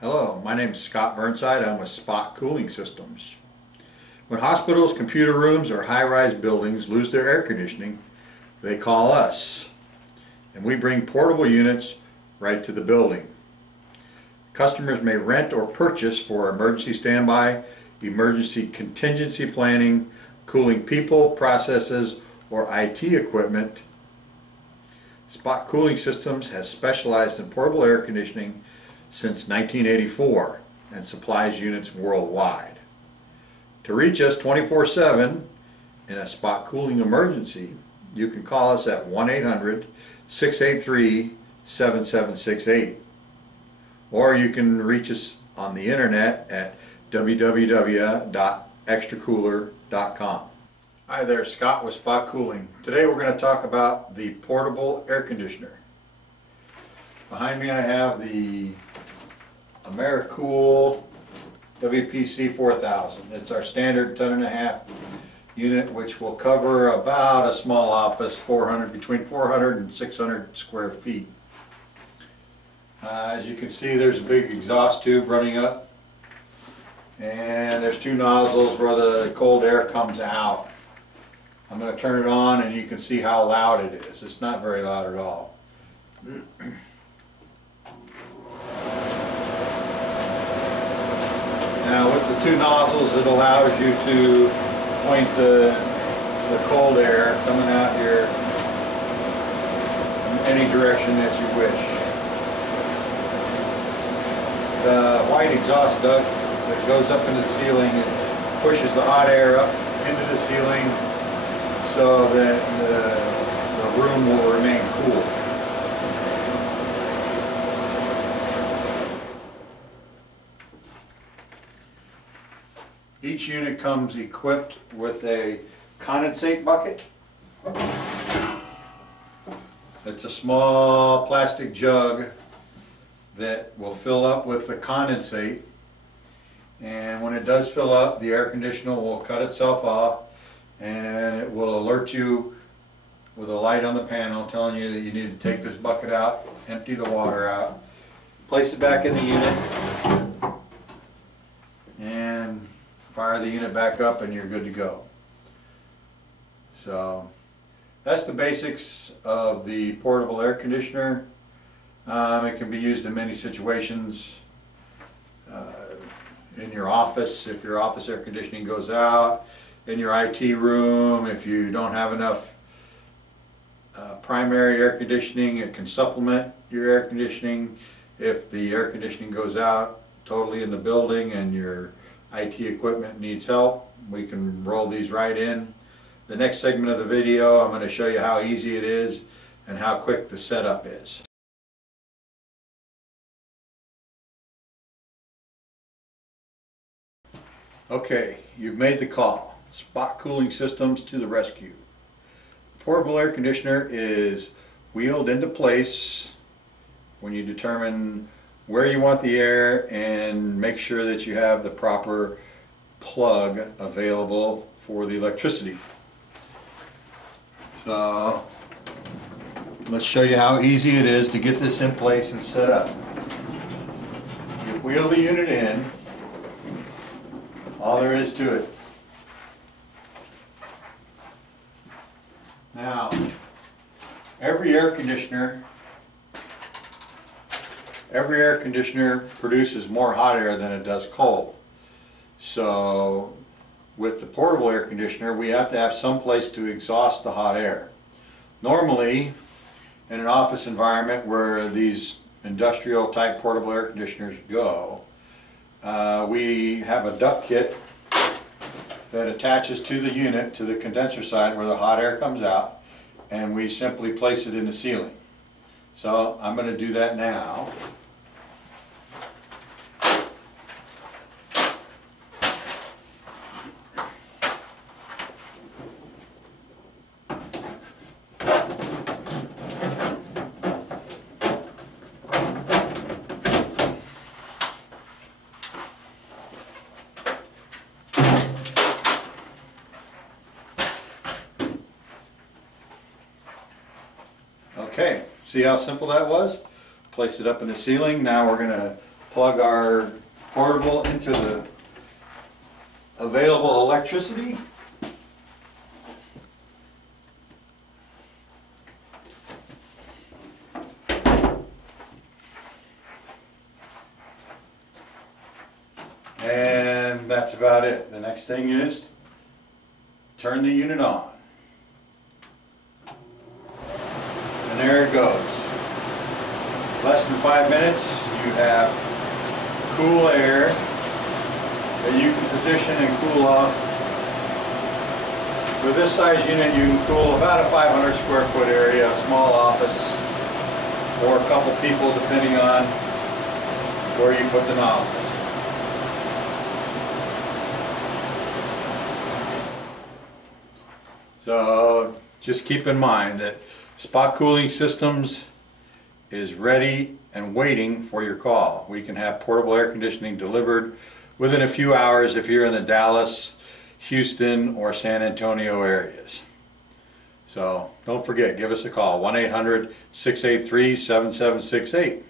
Hello, my name is Scott Burnside. I'm with Spot Cooling Systems. When hospitals, computer rooms, or high-rise buildings lose their air conditioning, they call us, and we bring portable units right to the building. Customers may rent or purchase for emergency standby, emergency contingency planning, cooling people, processes, or IT equipment. Spot Cooling Systems has specialized in portable air conditioning since 1984 and supplies units worldwide. To reach us 24/7 in a spot cooling emergency, you can call us at 1-800-683-7768, or you can reach us on the internet at www.extracooler.com. Hi there, Scott with Spot Cooling. Today we're going to talk about the portable air conditioner. Behind me I have the AmeriCool WPC-4000. It's our standard 10.5 unit, which will cover about a small office, between 400 and 600 square feet. As you can see, there's a big exhaust tube running up, and there's two nozzles where the cold air comes out. I'm going to turn it on and you can see how loud it is. It's not very loud at all. Now with the two nozzles, it allows you to point the cold air coming out here in any direction that you wish. The white exhaust duct that goes up into the ceiling, it pushes the hot air up into the ceiling so that the room will remain cool. Each unit comes equipped with a condensate bucket. It's a small plastic jug that will fill up with the condensate, and when it does fill up, the air conditioner will cut itself off and it will alert you with a light on the panel telling you that you need to take this bucket out, empty the water out, place it back in the unit, and fire the unit back up, and you're good to go. So that's the basics of the portable air conditioner. It can be used in many situations. In your office, if your office air conditioning goes out, in your IT room, if you don't have enough primary air conditioning, it can supplement your air conditioning. If the air conditioning goes out totally in the building and your IT equipment needs help, we can roll these right in. The next segment of the video, I'm going to show you how easy it is and how quick the setup is. Okay, you've made the call. Spot Cooling Systems to the rescue. The portable air conditioner is wheeled into place when you determine where you want the air and make sure that you have the proper plug available for the electricity. So let's show you how easy it is to get this in place and set up. You wheel the unit in, all there is to it. Now, every air conditioner produces more hot air than it does cold. So with the portable air conditioner, we have to have some place to exhaust the hot air. Normally, in an office environment where these industrial type portable air conditioners go, we have a duct kit that attaches to the unit, to the condenser side where the hot air comes out, and we simply place it in the ceiling. So I'm going to do that now. Okay, see how simple that was? Place it up in the ceiling. Now we're going to plug our portable into the available electricity. And that's about it. The next thing is turn the unit on. And there it goes. Less than 5 minutes, you have cool air that you can position and cool off. With this size unit, you can cool about a 500 square foot area, a small office, or a couple people depending on where you put the nozzles. So just keep in mind that Spot Cooling Systems is ready and waiting for your call. We can have portable air conditioning delivered within a few hours if you're in the Dallas, Houston, or San Antonio areas. So don't forget, give us a call, 1-800-683-7768.